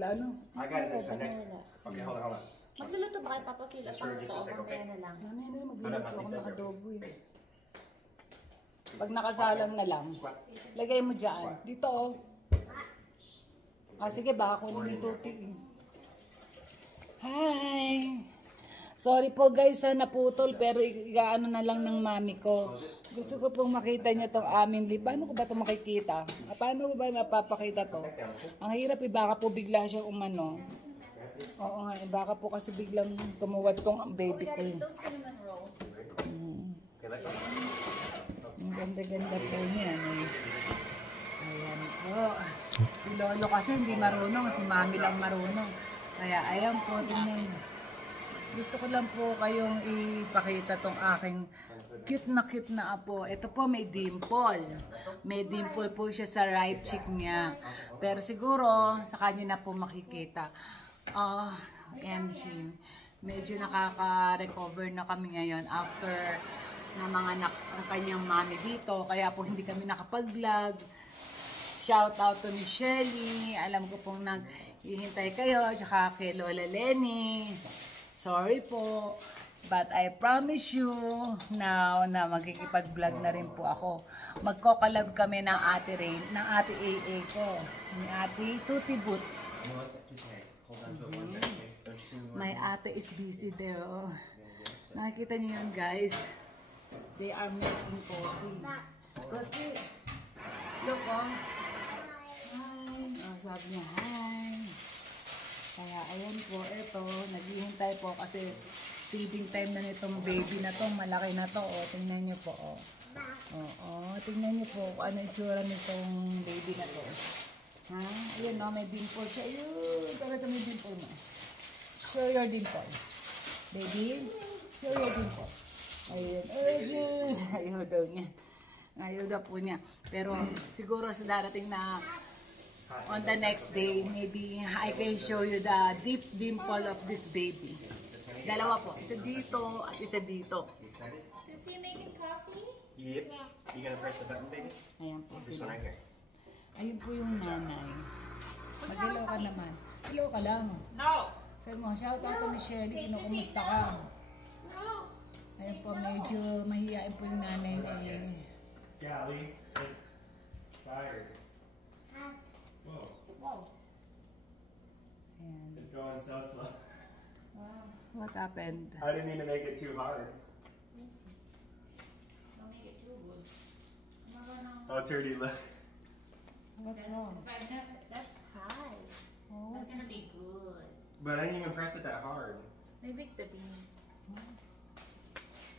Wala, ano? I got it this time next. Wala. Okay, hold on. Magluluto ba kayo, Papa Phil? At Sure, just a pang sec, mamaya okay? na lang. Mamaya na, magluluto Wala, ako ng matignan. adobo eh. Pag nakasalang na lang, lagay mo dyan. Dito oh. Ah, sige, baka kunin yung tuti eh. Hi! Sorry po guys ha, naputol pero igaano na lang ng mami ko. Gusto ko pong makita niya tong aming live. Paano ko ba ito makikita? Paano ba mapapakita to? Ang hirap baka po bigla siya umano. Oo nga, baka po kasi biglang tumuwad tong baby ko. Those cinnamon rolls. Ang ganda-ganda po niya. Ayan po. Si Lolo kasi hindi marunong, si Mami lang marunong. Kaya ayan po, tingnan. Gusto ko lang po kayong ipakita tong aking cute na apo. Ito po may dimple. May dimple po siya sa right cheek niya. Pero siguro sa kanya na po makikita. MG. Medyo nakaka-recover na kami ngayon after na mga ang kanyang mami dito. Kaya po hindi kami nakapag-vlog. Shout out to Miss Shelly. Alam ko pong naghihintay kayo. Tsaka kay Lola Lenny. Sorry po, but I promise you now na magkikipag-vlog na rin po ako. Magko-collab kami ng Ate Rain, ng Ate AA ko, ni Ate Tuti Boot. My ate is busy there. Oh. Nakikita niyo yun guys. They are making coffee. That's it. Look oh. Hi. Oh, sabi niya hi. Kaya ayan po, ito, naghihintay po kasi feeding time na nitong baby na to, malaki na to, o, tingnan nyo po, o. Oo, tingnan nyo po kung ano itsura nitong baby na to. Ha? Ayan, no, may dimple siya. Ayun, talaga may dimple mo. Show your dimple. Baby, show your dimple. Ayun, ayun, ayaw daw niya. Ayaw daw po niya. Pero siguro sa darating na on the next day, maybe I can show you the deep dimple of this baby. Dalawa po. Isa dito at isa dito. Is he making coffee? Yep. You gonna press the button, baby? Ayan po This sila. one right here. Ayun po yung nanay. Mag-hello ka naman. Hello ka lang. No. Sabi mo, shout out to Michelle. Kinukumusta ka? Ayun po, medyo mahihain po yung nanay na yun. Golly. Tired. Whoa. Whoa. Ayan. It's going so slow. Wow. What happened? I didn't mean to make it too hard. Don't make it too good. I'm not gonna... Oh, Turdy, look. What's wrong? If I've never... That's high. Oh, That's gonna be good. But I didn't even press it that hard. Maybe it's the bean.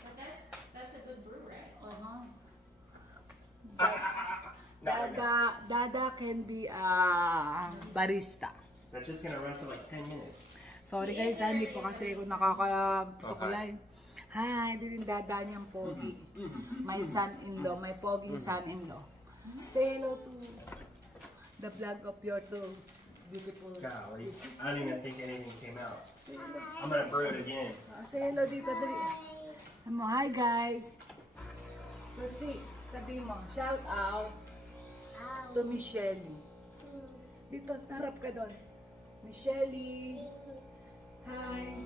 But that's a good brew, right? Uh-huh. Not right now. Dada can be a barista. That's just gonna run for like 10 minutes. Sorry guys, hindi po kasi ako nakakasukulay. Hi, din yung dada niyang pogi. My son-in-law, my poging son-in-law. Say hello to the vlog of your two beautiful. Golly. I don't even think anything came out. I'm gonna brew it again. Say hello dito, dali. Hi guys. Let's see. Sabi mo, shout out to Michelle. Dito, tarap ka doon. Michelle. Hi.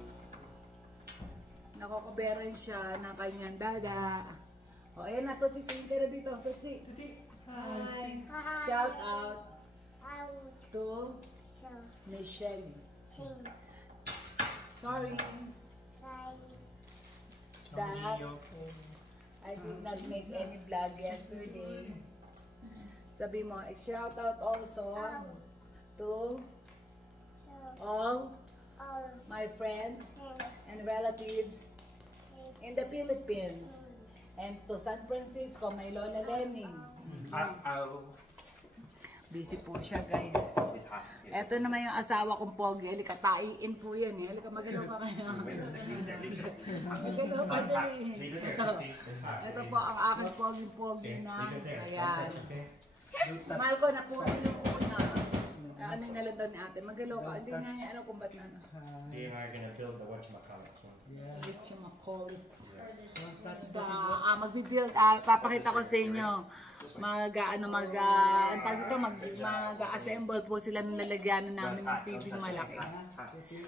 Nakokoberan siya ng kanyang dada. O, ayan na, Tutsi. Tingin ka na dito. Tutsi. Hi. Shout out to Michelle. Sorry that I did not make any vlog yesterday. Sabi mo, shout out also to all my friends and relatives in the Philippines and to San Francisco, my Lola Lenny. Busy po siya guys. Eto naman yung asawa kong pogi. Halika, taiin po yan eh. Halika, magalaw ka kaya. Magalaw ka dali. Ito po ang aking pogi-pogi na. Ayan. Mahal ko na po yung una. ano nga lang daw ni ate, magaloka. Hindi nga niya alam kung ba't na. They are gonna build the whatchamacallit one. What you call it. That's Magbibuild, papakita ko sa inyo. Mag-assemble po sila ng lalagyanan namin ng TV malaki.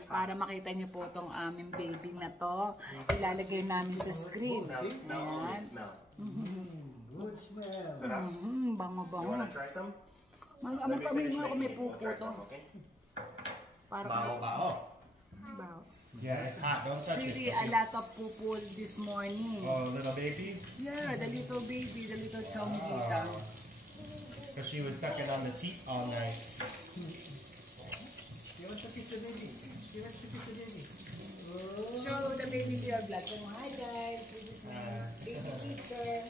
Para makita niyo po itong aming baby na to. Ilalagay namin sa screen. Ayan. good smell. You Bango-bango. wanna try some? Kami pupo Try to. some, okay? Para Bao, bao. bao. Yeah, it's hot. Don't touch Really, it. a lot of pupo this morning. Oh, little baby? Yeah, the little baby, the little chongita. Because she was sucking on the teat all night. You want to kiss the baby? You want to kiss the baby? Show the baby to your vlog. Oh, hi guys, this is my baby Peter.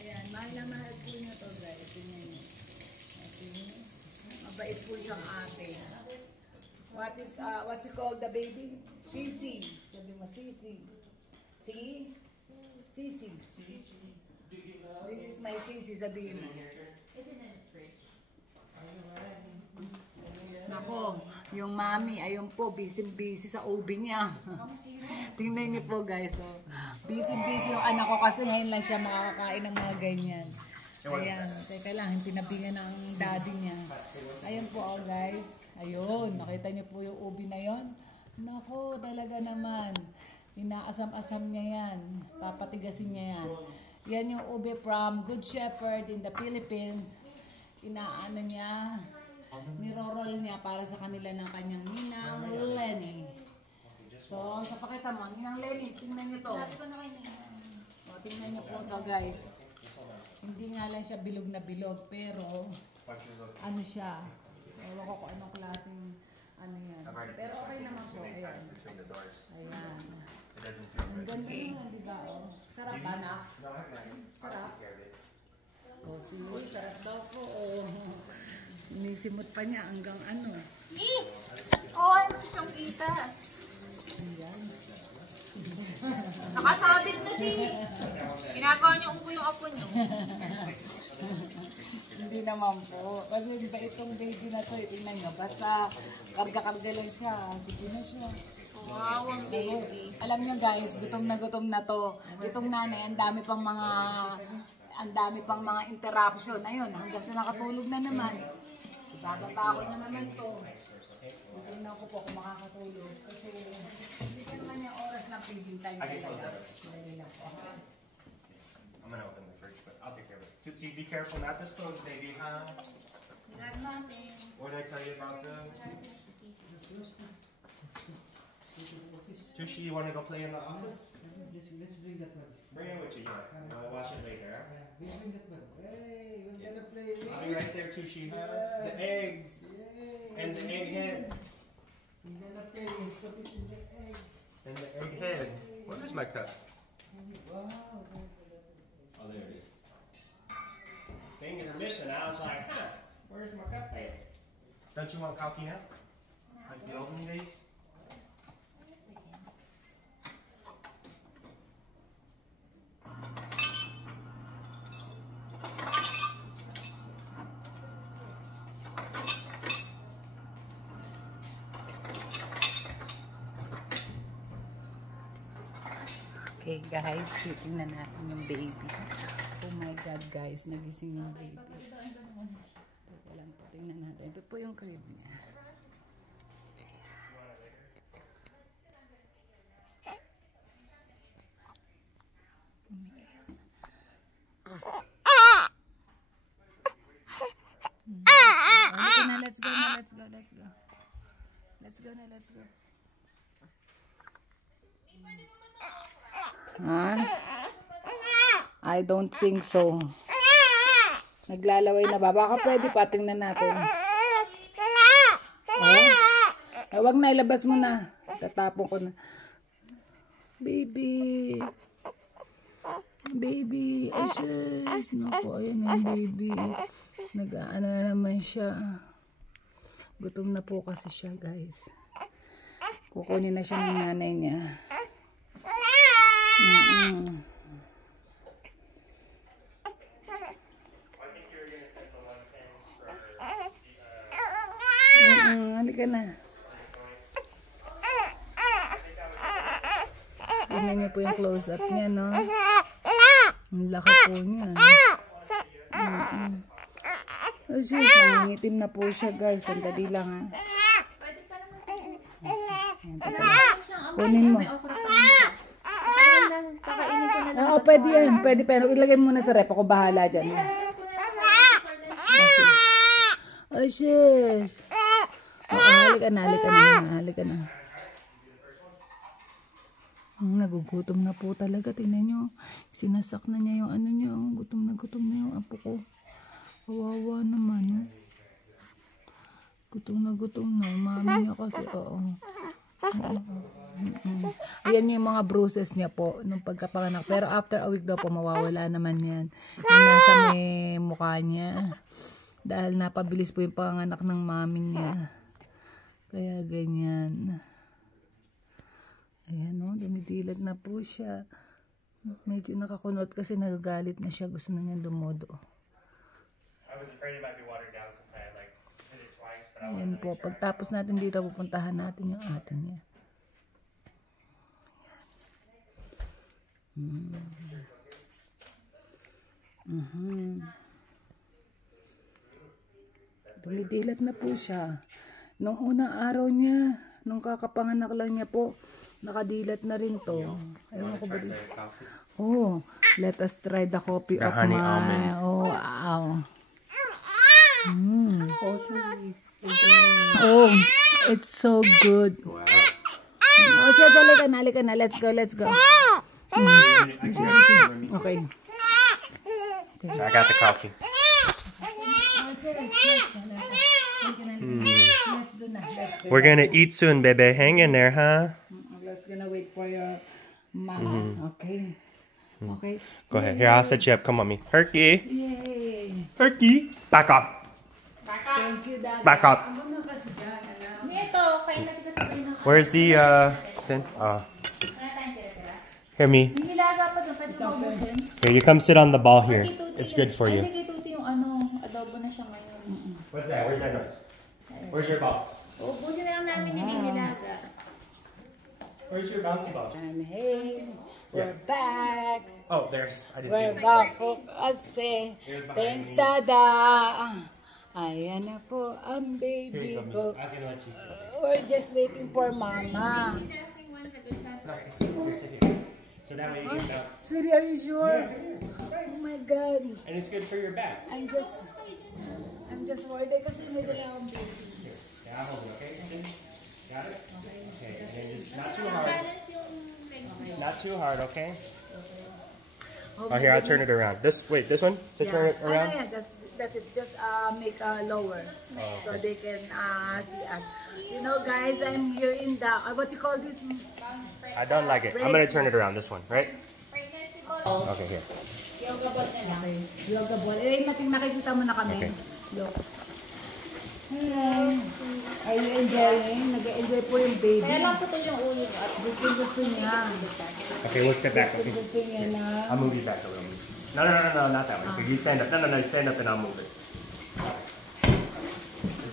Ayan, mahal na mahal po niyo to guys. Tingnan niyo. Mabait po siyang ate. What you call the baby? Sisi. Sabi mo, Sisi. See? Sisi. This is my Sisi, sabihin mo. Isn't it fridge? Nako, yung mami, ayun po, busy sa OB niya. Tingnan niyo po guys, oh. Busy yung anak ko kasi ngayon lang siya makakakain ng mga ganyan. Ayan, teka lang, pinabingan ng daddy niya. Ayun po, oh, guys. Ayun, nakita niyo po yung OB na yon. Nako, talaga naman. Inaasam-asam niya yan. Papatigasin niya yan. Yan yung OB from Good Shepherd in the Philippines. Inaano niya, niroroll niya para sa kanila ng kanyang ninang Lenny. So, sa pakita mo, ninang Lenny, tingnan niyo to. O, tingnan niyo po to guys. Hindi nga lang siya bilog na bilog, pero ano siya, ewan ko kung anong klaseng ano yan. Pero okay naman po, ayan. Between the doors. Ayan. It doesn't feel Ang ganda naman, di ba? Oh. Sarap ba na? No, I got it. Sarap. Take care of it. O, sige, sarap daw po. Oh. Sinisimot pa niya hanggang ano. Oh, ano siyang kita? Ayan. Nakasabit na din. Ginagawa niyo upo yung apo niyo. Hindi naman po. Kasi di ba itong baby na to, tingnan nyo, basta karga-karga lang siya. Sige na siya. Wow, ang baby. Alam nyo guys, gutom na to. Itong nanay, ang dami pang mga interruption. Ayun, hanggang sa nakatulog na naman. Bababa ako na naman to. Tingnan ko po kung makakatulog. Kasi hindi ka naman yung oras ng feeding time I can close talaga. that. Dali lang po. I'm gonna open the fridge, but I'll take care of it. Tootsie, be careful not to close, baby, huh? We got muffins. What did I tell you about the... Tootsie, you wanna go play in the office? Let's bring that one. Bring it with you, yeah. We'll watch it later, huh? Yeah, bring that one. Hey, we're gonna play. I'll be right there, Tootsie, huh? The eggs. Yay. And the egg head. We're gonna play. Put it in the egg. And the egg head. Where's my cup? Wow. Oh, there it is. Fingers are missing. I was like, huh, where's my cup at? Don't you want coffee now? Like the olden days? Yes, I can. Okay guys, titingnan natin yung baby. Oh my God guys, nagising yung baby. Teka lang po, tingnan natin. Ito po yung crib niya. Okay na, let's go na, let's go. Let's go. Huh? I don't think so. Naglalaway na ba? Baka pwede pa. Tingnan natin. Oh. Huwag na. Ilabas mo na. Tatapon ko na. Baby. Baby. Ay, shush. Naku, ayan yung baby. Nag-aano na naman siya. Gutom na po kasi siya, guys. Kukunin na siya ng nanay niya. I think you were gonna send the one thing for Halika na. Tingnan niyo po yung close-up niya, no? Ang laki po niya. Oh, sis, nangingitim na po siya, guys. Sandali lang, ha. Pwede pa naman siguro. Kunin mo. May okra pa naman. Kakainin ko na lang. Oo, pwede yan. Pwede, pero ilagay mo na sa rep. Ako bahala dyan. Ay, sis. Oo, halika na, halika na. Halika na. Nagugutom na po talaga. Tingnan nyo. Sinasak na niya yung ano niya. Gutom na yung apo ko. Kawawa naman. Gutom na. Mami niya kasi. Oo. Ayan yung mga bruises niya po nung pagkapanganak. Pero after a week daw po mawawala naman yan. Yung nasa may mukha niya. Dahil napabilis po yung panganak ng mami niya. Kaya ganyan. Ayan o, dumidilag na po siya. Medyo nakakunot kasi nagagalit na siya. Gusto na niya dumodo. Ayan po, pagtapos natin dito, pupuntahan natin yung ate niya. Dumidilat na po siya. Nung unang araw niya, nung kakapanganak lang niya po, nakadilat na rin to. Ayaw ko ba dito? Oh, let us try the coffee The of honey my... almond. Oh, wow. Oh, it's so good. Wow. Oh, siya, halika na. Let's go. Okay. I got the coffee. We're gonna eat soon, baby. Hang in there, huh? Let's gonna wait for your mama. Okay. Okay. Go ahead. Here, I'll set you up. Come on me. Herky. Yay. Herky. Back up. Thank you, Dad. Back up. Ano na kasi dyan, alam? Ito, kain na kita sa ng... Where's the thing? Wala tayong tira-tira. Here, me. May nilaga pa doon. Pwede mo ubusin. Here, you come sit on the ball here. It's good for you. Ay, kay Tuti yung ano, adobo na siya ngayon. What's that? Where's that noise? Where's your ball? Ubusin na lang namin yung nilaga. Where's your bouncy ball? And hey, we're back. Oh, there's. I didn't We're see it. back po kasi. Thanks, Dada. Ayan na po ang Here baby you go, me. ko. I was gonna let you sit. We're just waiting for Mama. She's asking once a good time. No, here, sit here. So that way you can bounce. Sweetie, are you sure? It's nice. Oh my God. And it's good for your back. I'm just worried kasi may dala akong baby. Here. Yeah, I'll hold it, okay? Sit. Got it? Okay, and then just not too hard. Balance yung legs mo. Not too hard, okay? Oh, here, I'll turn it around. This one? To turn it around? Yeah, that's it. Just make lower so they can see us. You know, guys, I'm here in the what you call this? I don't like it. I'm gonna turn it around. This one, right? Okay, here. Yoga ball na lang. Yoga ball. Eh, nakikita mo na kami. Okay. Look. Hello. Are you enjoying? Nag-enjoy po yung baby. Kaya lang putol yung ulo at Gusto niya. Okay, we'll step back. Okay. Gusto niya na. I'll move you back a little. No, not that way. Okay, you stand up. No, stand up and I'll move it.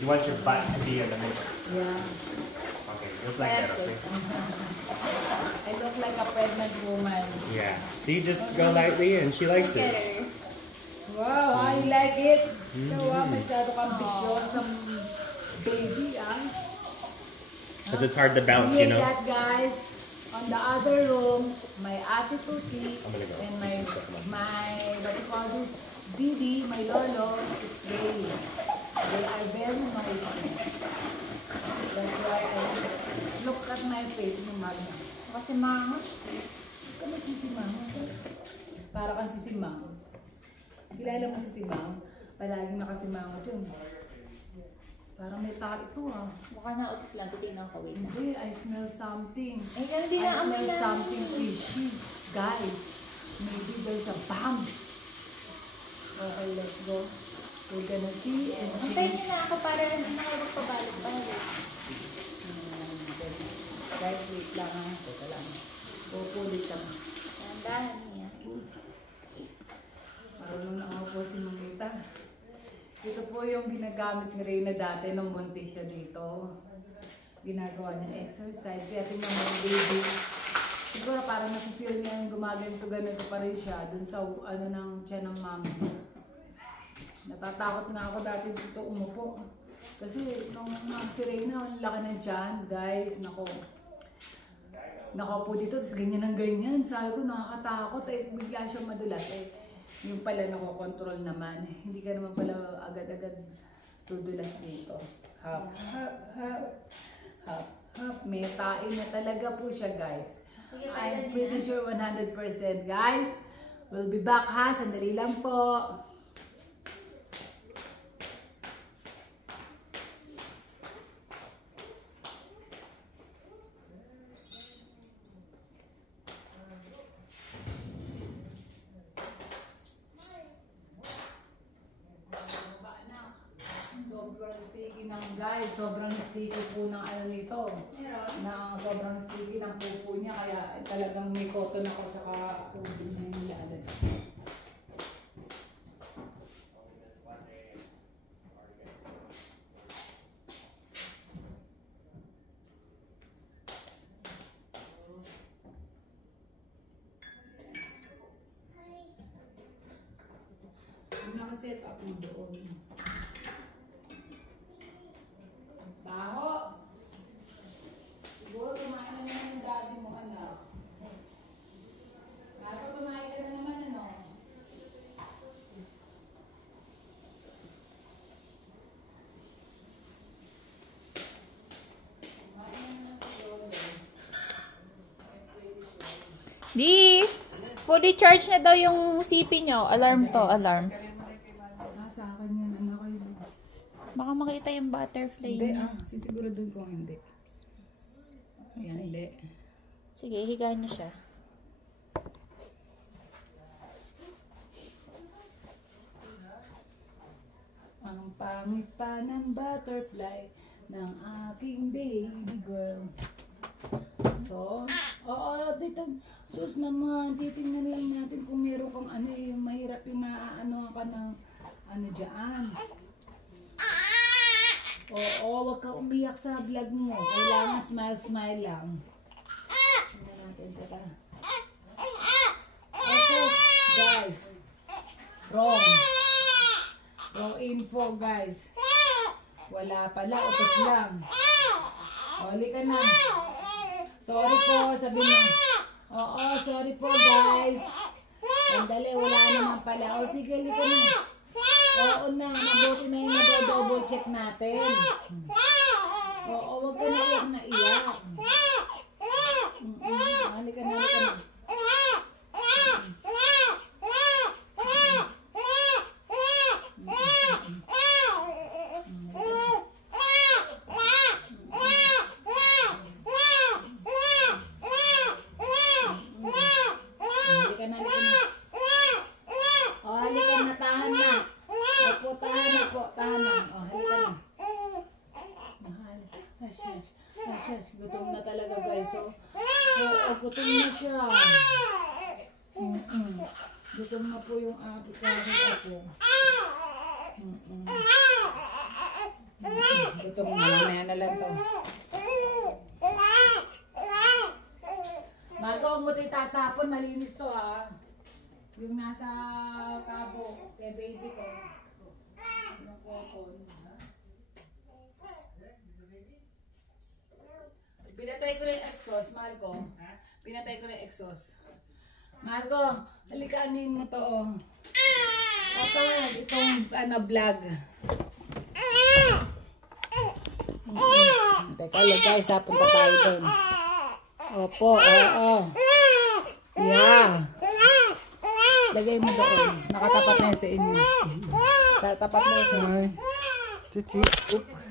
You want your butt to be in the middle. Yeah. Okay, just like that, okay? I look like a pregnant woman. Yeah. See, just go lightly and she likes it. Wow, I like it. Wow, masyado kang ambitious ng baby, ah. Because it's hard to bounce, Hear you know? that, guys? On the other room, my ate Tuti I'm gonna go. and my what you call this, Didi, my lolo, is playing. They are very noisy. That's why I look at my face ng Magna. Kasi mama. Kami sisimang. Para kang sisimang. Kilala mo sisimang? Palagi nakasimangot yun. Parang may tao ito, ah. Mukha na ulit lang. Titignan ko. Wait. Hindi, I smell something. Ay, hindi I na amoy smell na. something fishy. Guys, maybe there's a bomb. Okay, let's go. We're gonna see and Antayin change. niyo na ako para hindi na kayo magpabalik-balik. Guys, wait lang, ha. Teka lang. Pupulit lang. Tandahan niya. Marunong na ako po si Mamita. Ito po po yung ginagamit ni Reyna dati nung buntis siya dito. Ginagawa niya exercise. Kaya tingnan mo yung baby. Siguro parang nafe-feel niya yung gumaganto pa rin siya dun sa ano ng tiyan ng mama. Natatakot nga ako dati dito umupo. Kasi nung si Reyna, ang laki ng tiyan, guys. Nakaupo dito, tapos ganyan ang ganyan. Sabi ko, nakakatakot. Bigla siyang madulas. Yung pala nakokontrol naman. Hindi ka naman pala agad-agad tudulas dito. Hop, hop, hop. Hop, hop. May tae na talaga po siya, guys. Sige, I'm pretty sure 100%, guys. We'll be back, ha? Sandali lang po. Guys, sobrang sticky po ng ano nito. Sobrang sticky ng pupo niya. Kaya talagang may cotton ako tsaka tubig na yung nilalagay. Nakaset up mo doon. Baho! Siguro kumain na naman yung daddy mo, anak. Bago kumain ka na naman, ano? Kumain na naman si Lolo. Di! Fully charged na daw yung CP nyo. Alarm to, alarm. Sa akin yun, ano ko yun. Baka makita yung butterfly Hindi, niya. sisiguro doon kung hindi. Ayan, hindi. Sige, higaan niyo siya. Ang pangit pa ng butterfly ng aking baby girl. So, dito, sus naman, titingnan lang natin kung meron kang ano mahirap yung maaano ka ng ano dyan. Wag ka umiyak sa vlog mo. Kailangan smile lang. Tingnan natin, teka. Okay, guys. Wrong info, guys. Wala pala, utos lang. Huli ka na. Sorry po, sabi mo. Sorry po, guys. Sandali, wala naman pala. Sige, huli ka na. Oo na, mabuti na yung double check natin. Wag ka na iyak na iyak. Halika na. Gutom na talaga, guys. Gutom na siya. Gutom na po yung kahit ako. Gutom na. Mamaya na lang to. Bago mo ito itatapon, malinis to, ha. Yung nasa kabo, kay baby ko. Yung cotton. Pinatay ko na yung exhaust, mahal ko. Pinatay ko na yung exhaust. Mahal ko, halikanin mo to. Itong vlog. Teka lang, guys, punta tayo doon. Opo, yeah. Lagay mo doon. Nakatapat na yun sa inyo. Tapat na yun sa inyo. Chichi.